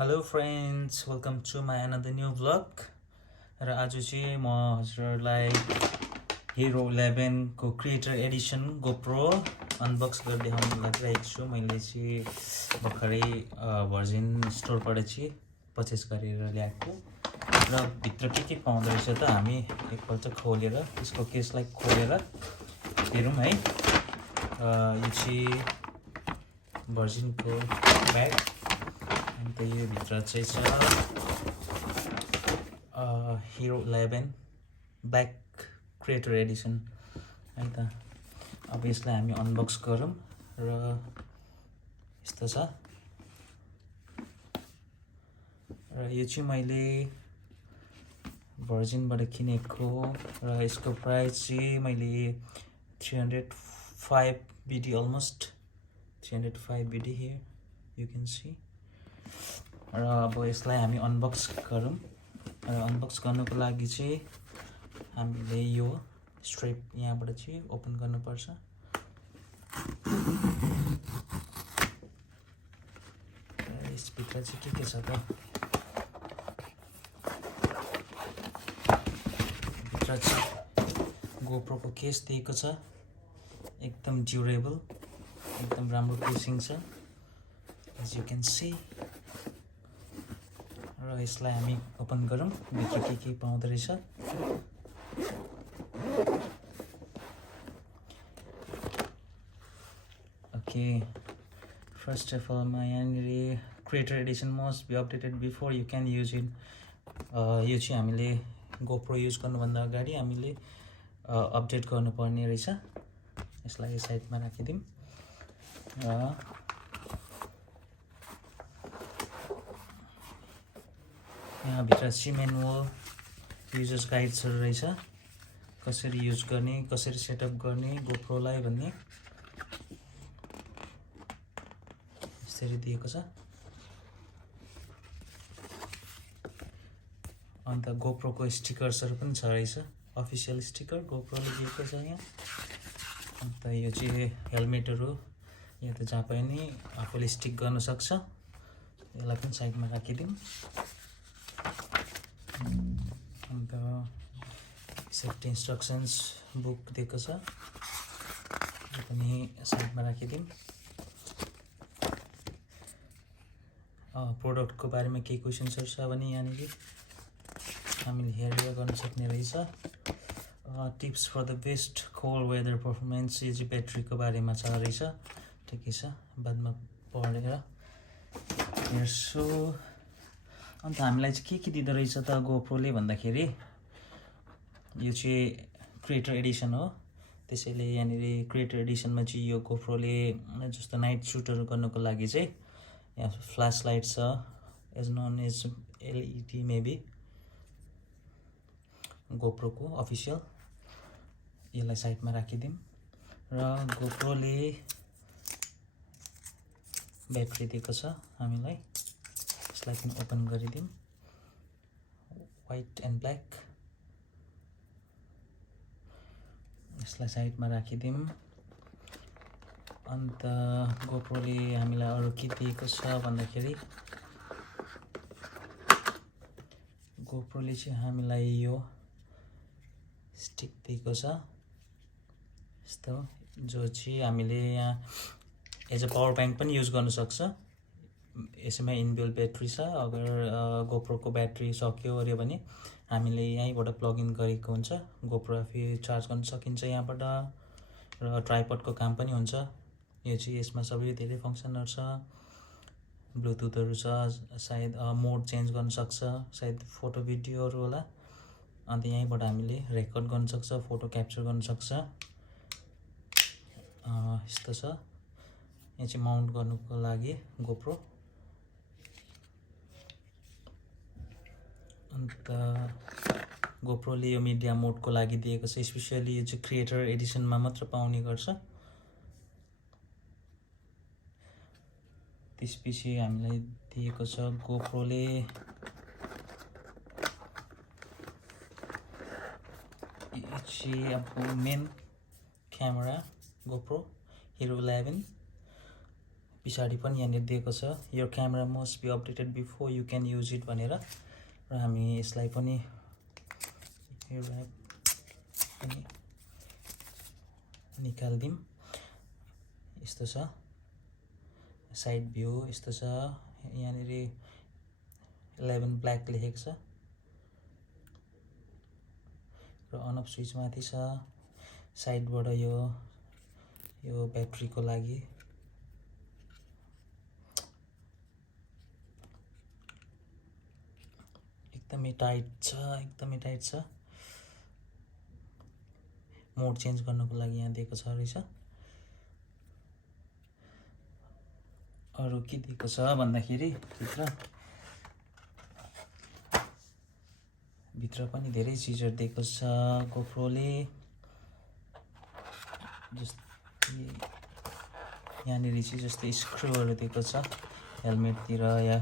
Hello friends, welcome to my another new vlog. र आज चाहिँ म हजुरहरूलाई Hero 11 को क्रिएटर एडिसन गोप्रो अनबक्स गरेर देखाउन लागिरहेको छु। मैले चाहिँ भर्खरै भर्जिन स्टोरबाट चाहिँ पर्चेस गरेर ल्याएको र भित्र के पाउँदो रहेछ त हामी एकपल्ट खोलेर यसको केसलाई खोलेर हेरौँ है। यो चाहिँ भर्जिनको ब्याग अन्त यो भित्र चाहिँ छ Hero 11 ब्ल्याक क्रिएटर एडिसन है त। अब यसलाई हामी अनबक्स गरौँ र यस्तो छ। र यो चाहिँ मैले भर्जिनबाट किनेको र यसको प्राइस चाहिँ मैले 305 BD almost 305 BD here you can see। र अब यसलाई हामी अनबक्स गरौँ र अनबक्स गर्नको लागि चाहिँ हामीले यो स्ट्रेप यहाँबाट चाहिँ ओपन गर्नुपर्छ। यसभित्र चाहिँ के छ त भित्र चाहिँ गोप्रोको केस दिएको छ, एकदम ड्युरेबल, एकदम राम्रो केसिङ छ एज यु क्यान सी। र यसलाई हामी ओपन गरौँ भित्र के पाउँदो रहेछ। ओके, फर्स्ट अफ अलमा यहाँनिर creator edition must be updated before you can use it. यो चाहिँ हामीले गोप्रो युज गर्नुभन्दा अगाडि हामीले अपडेट गर्नुपर्ने रहेछ। यसलाई साइडमा राखिदिउँ र यहाँभित्र चाहिँ म्यानुअल युजर्स गाइड्सहरू रहेछ, कसरी युज गर्ने, कसरी सेटअप गर्ने गोप्रोलाई भन्ने यसरी दिएको छ। अन्त गोप्रोको स्टिकर्सहरू पनि छ रहेछ, अफिसियल स्टिकर गोप्रोले दिएको छ यहाँ। अन्त यो चाहिँ हेलमेटहरू यहाँ त जहाँ पनि आफूले स्टिक गर्न सक्छ। यसलाई पनि साइडमा राखिदिउँ। अन्त सेफ्टी इन्स्ट्रक्सन्स बुक दिएको छ, यो पनि साइडमा राखिदिउँ। प्रोडक्टको बारेमा केही क्वेसन्सहरू छ भने यहाँनिर हामीले हेरेर गर्न सक्ने रहेछ। Tips for the best cold weather performance, यो चाहिँ ब्याट्रीको बारेमा छ रहेछ। ठिकै छ, बादमा पढेर हेर्छु। अन्त हामीलाई चाहिँ के दिँदो रहेछ त गोप्रोले भन्दाखेरि, यो चाहिँ क्रिएटर एडिसन हो, त्यसैले यहाँनिर क्रिएटर एडिसनमा चाहिँ यो गोप्रोले जस्तो नाइट सुटहरू गर्नको लागि चाहिँ यहाँ फ्ल्यास लाइट छ, as none as LED maybe गोप्रोको अफिसियल। यसलाई साइडमा राखिदिउँ र गोप्रोले ब्याट्री दिएको छ हामीलाई, यसलाई पनि ओपन गरिदिउँ। व्हाइट एन्ड ब्ल्याक, यसलाई साइडमा राखिदिउँ। अन्त गोप्रोले हामीलाई अरू के दिएको छ भन्दाखेरि, गोप्रोले चाहिँ हामीलाई यो स्टिक दिएको छ यस्तो, जो चाहिँ हामीले यहाँ एज अ पावर ब्याङ्क पनि युज गर्न सक्छ। यसैमा इनबिल्ट ब्याट्री छ, अगर गोप्रोको ब्याट्री सक्यो अरे भने हामीले यहीँबाट प्लग इन गरेको हुन्छ, गोप्रो आफै चार्ज गर्न सकिन्छ यहाँबाट। र ट्राइपडको काम पनि हुन्छ। यो चाहिँ यसमा सबै धेरै फङ्सनहरू छ, ब्लुटुथहरू छ, सायद मोड चेन्ज गर्न सक्छ, सायद फोटो भिडियोहरू होला। अन्त यहीँबाट हामीले रेकर्ड गर्न सक्छ, फोटो क्याप्चर गर्न सक्छ। यस्तो छ, यहाँ चाहिँ माउन्ट गर्नुको लागि गोप्रो। अन्त गोप्रोले यो मिडिया मोडको लागि दिएको छ, स्पेसियली यो चाहिँ क्रिएटर एडिसनमा मात्र पाउने गर्छ। त्यसपछि हामीलाई दिएको छ गोप्रोले यो चाहिँ अब मेन क्यामेरा गोप्रो Hero 11 पछाडि पनि यहाँनिर दिएको छ your camera must be updated before you can use it भनेर। र हामी यसलाई पनि यो पनि निकाल्दिम। यस्तो छ साइड भ्यू, यस्तो छ यहाँनिर 11 ब्ल्याक लेखेको छ र अन अफ स्विच माथि छ। साइडबाट यो ब्याट्रीको लागि एकदमै टाइट छ। मोड चेन्ज गर्नको लागि यहाँ दिएको छ रहेछ। अरु के दिएको छ भन्दाखेरि भित्र पनि धेरै चीजहरु दिएको छ गोप्रोले। जस्तै यहाँनिर चाहिँ जस्तै स्क्रुहरु दिएको छ हेलमेटतिर या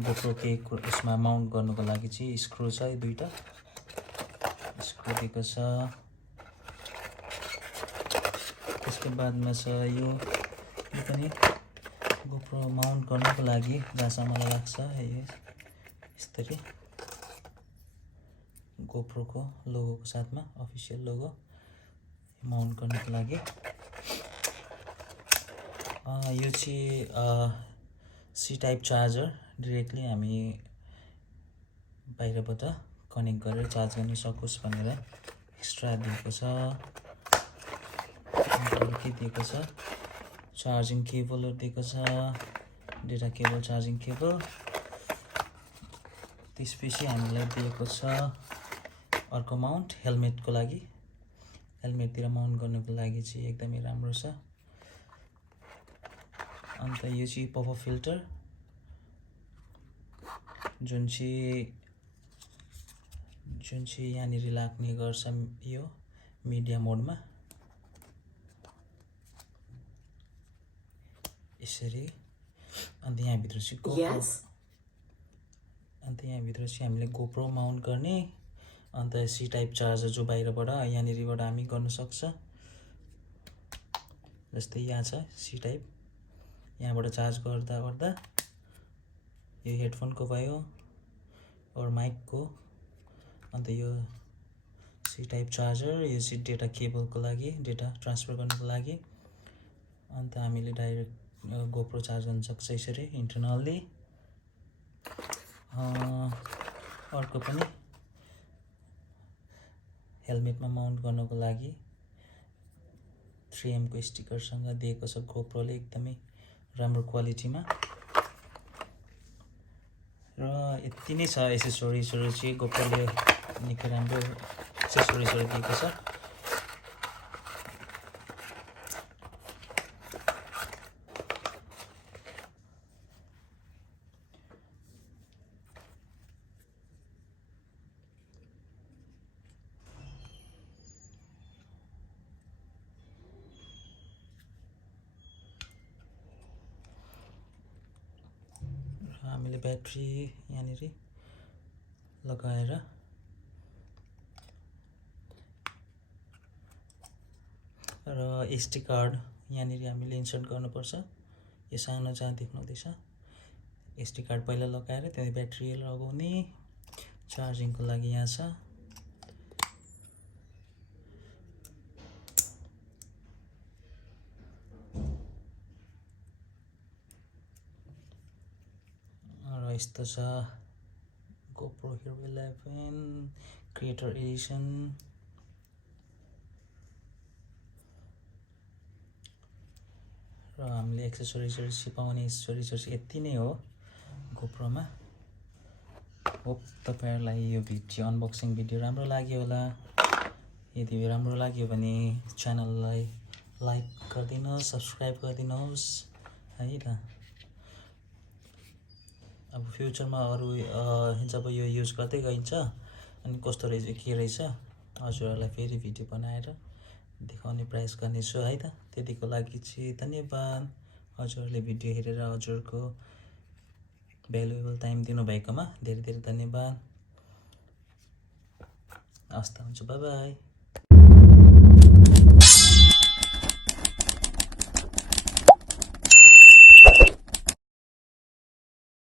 गोप्रो के यसमा माउन्ट गर्नको लागि चाहिँ स्क्रु छ, दुईटा स्क्रु दिएको छ। त्यसको बादमा छ यो पनि गोप्रो माउन्ट गर्नको लागि जहाँसम्म मलाई लाग्छ यसरी गोप्रोको लोगोको साथमा अफिसियल लोगो माउन्ट गर्नको लागि। यो चाहिँ सी टाइप चार्जर डाइरेक्टली हामी बाहिरबाट कनेक्ट गरेर चार्ज गर्न सकोस् भनेर एक्स्ट्रा दिएको छ। के दिएको छ चार्जिङ केबलहरु दिएको छ, डेटा केबल, चार्जिङ केबल। त्यसपछि हामीलाई दिएको छ अर्को माउन्ट हेलमेटको लागि। हेलमेटतिर माउन्ट गर्नको लागि चाहिँ एकदमै राम्रो छ। अन्त यो चाहिँ पप फिल्टर जुन चाहिँ यहाँनिर लाग्ने गर्छ यो मिडिया मोडमा यसरी। अन्त यहाँ भित्र चाहिँ हामीले गोप्रो माउन्ट गर्ने। अन्त सी टाइप चार्जर जो बाहिरबाट यहाँनिरबाट हामी गर्न सक्छ। जस्तै यहाँ छ सी टाइप, यहाँबाट चार्ज गर्दा यो हेडफोनको भयो और माइकको। अन्त यो सी टाइप चार्जर, यो चाहिँ डेटा केबलको लागि, डेटा ट्रान्सफर गर्नको लागि। अन्त हामीले डाइरेक्ट गोप्रो चार्ज गर्न सक्छ यसरी इन्टरनल्ली। अर्को पनि हेलमेटमा माउन्ट गर्नको लागि 3M को स्टिकरसँग दिएको छ गोप्रोले एकदमै राम्रो क्वालिटीमा। र यति नै छ एसेसोरिजहरु चाहिँ गोप्रोले निकै राम्रो एसेसोरिजहरु दिएको छ। हामीले ब्याट्री यहाँनिर लगाएर र एसडी कार्ड यहाँनिर हामीले इन्सर्ट गर्नुपर्छ। यो सानो जहाँ देख्नुहुँदैछ एसडी कार्ड पहिला लगाएर त्यहाँदेखि ब्याट्री लगाउने। चार्जिङको लागि यहाँ छ। र यस्तो छ गोप्रो Hero 11 क्रिएटर एडिसन। र हामीले एक्सेसोरिजहरु सिपाउने एक्सेसोरिजहरु यति नै हो गोप्रोमा। होप तपाईहरुलाई यो भिडियो अनबक्सिङ भिडियो राम्रो लाग्यो होला। यदि राम्रो लाग्यो भने च्यानललाई लाइक गरिदिनुहोस्, सब्स्क्राइब गरिदिनुहोस् है त। अब फ्युचरमा अरु जब यो युज गर्दै गइन्छ अनि कस्तो रहेछ के रहेछ हजुरहरुलाई फेरि भिडियो बनाएर देखाउने प्रयास गर्नेछु है त। त्यतिको लागि चाहिँ धन्यवाद। हजुरहरुले भिडियो हेरेर हजुरको भ्यालुएबल टाइम दिनुभएकोमा धेरै धेरै धन्यवाद। हस्त हुन्छ, बाइ बाइ।